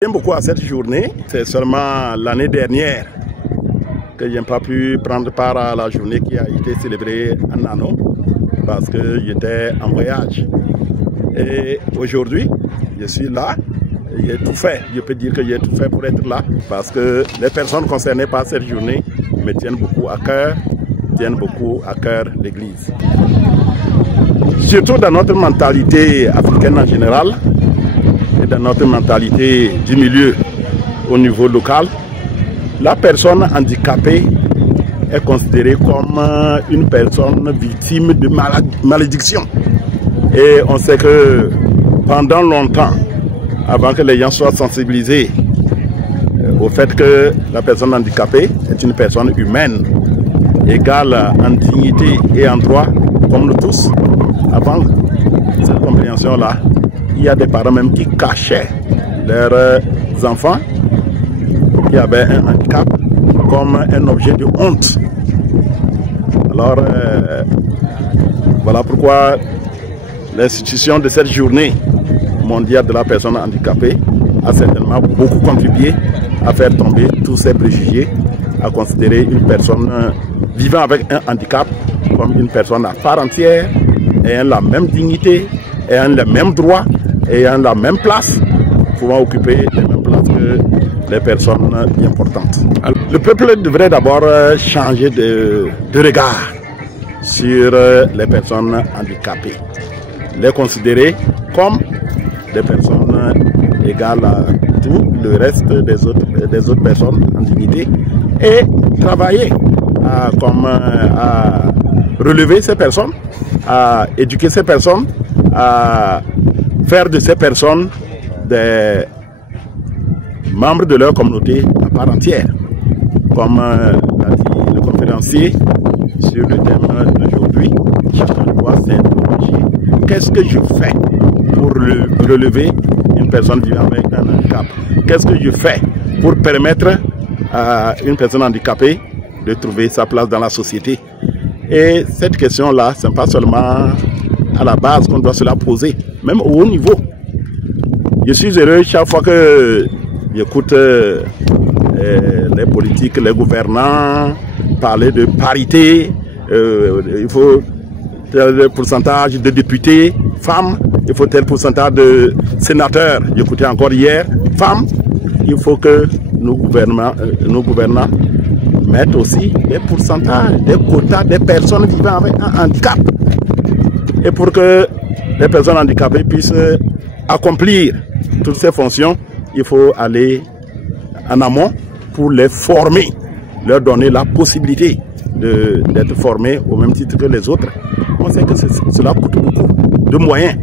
J'aime beaucoup à cette journée. C'est seulement l'année dernière que je n'ai pas pu prendre part à la journée qui a été célébrée à Nano parce que j'étais en voyage. Et aujourd'hui, je suis là. J'ai tout fait. Je peux dire que j'ai tout fait pour être là parce que les personnes concernées par cette journée me tiennent beaucoup à cœur l'Église. Surtout dans notre mentalité africaine en général et dans notre mentalité du milieu au niveau local, la personne handicapée est considérée comme une personne victime de malédiction. Et on sait que pendant longtemps, avant que les gens soient sensibilisés au fait que la personne handicapée est une personne humaine, égale en dignité et en droit, comme nous tous, avant cette compréhension-là, il y a des parents même qui cachaient leurs enfants qui avaient un handicap comme un objet de honte. Alors, voilà pourquoi l'institution de cette journée mondiale de la personne handicapée a certainement beaucoup contribué à faire tomber tous ces préjugés, à considérer une personne vivant avec un handicap comme une personne à part entière, ayant la même dignité, ayant les mêmes droits, ayant la même place, pouvant occuper les mêmes places que les personnes importantes. Alors, le peuple devrait d'abord changer de regard sur les personnes handicapées, les considérer comme des personnes égales à tout le reste des autres personnes en dignité et travailler à relever ces personnes, à éduquer ces personnes, à faire de ces personnes des membres de leur communauté à part entière. Comme l'a dit le conférencier sur le thème d'aujourd'hui, chacun doit s'interroger. Qu'est-ce que je fais pour relever une personne vivant avec un handicap? Qu'est-ce que je fais pour permettre à une personne handicapée de trouver sa place dans la société? Et cette question-là, ce n'est pas seulement à la base qu'on doit se la poser, même au haut niveau. Je suis heureux chaque fois que j'écoute les politiques, les gouvernants parler de parité. Il faut tel pourcentage de députés femmes, il faut tel pourcentage de sénateurs, j'écoutais encore hier, femmes. Il faut que nos gouvernants mettent aussi des pourcentages, des quotas des personnes vivant avec un handicap. Et pour que les personnes handicapées puissent accomplir toutes ces fonctions, il faut aller en amont pour les former, leur donner la possibilité d'être formés au même titre que les autres. On sait que cela coûte beaucoup de moyens.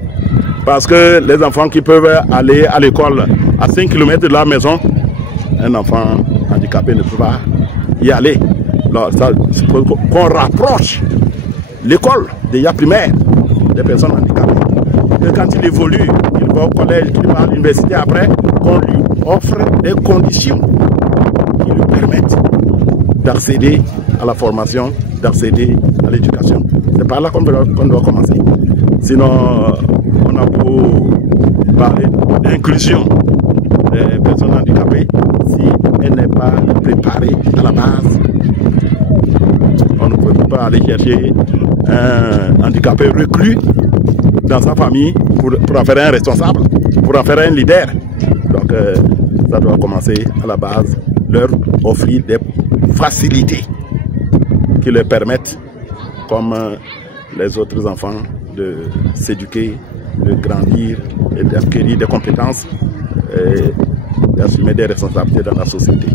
Parce que les enfants qui peuvent aller à l'école à 5 km de la maison, un enfant handicapé ne peut pas y aller. Alors, il faut qu'on rapproche l'école déjà primaire des personnes handicapées. Que quand il évolue, il va au collège, il va à l'université après, qu'on lui offre des conditions qui lui permettent d'accéder à la formation, d'accéder à l'éducation. C'est par là qu'on doit commencer. Sinon, on a beau parler d'inclusion des personnes handicapées, si elle n'est pas préparée à la base, on ne peut pas aller chercher un handicapé reclus dans sa famille pour en faire un responsable, pour en faire un leader. Donc, ça doit commencer à la base, leur offrir des facilités qui leur permettent, comme les autres enfants, de s'éduquer, de grandir et d'acquérir des compétences et d'assumer des responsabilités dans la société.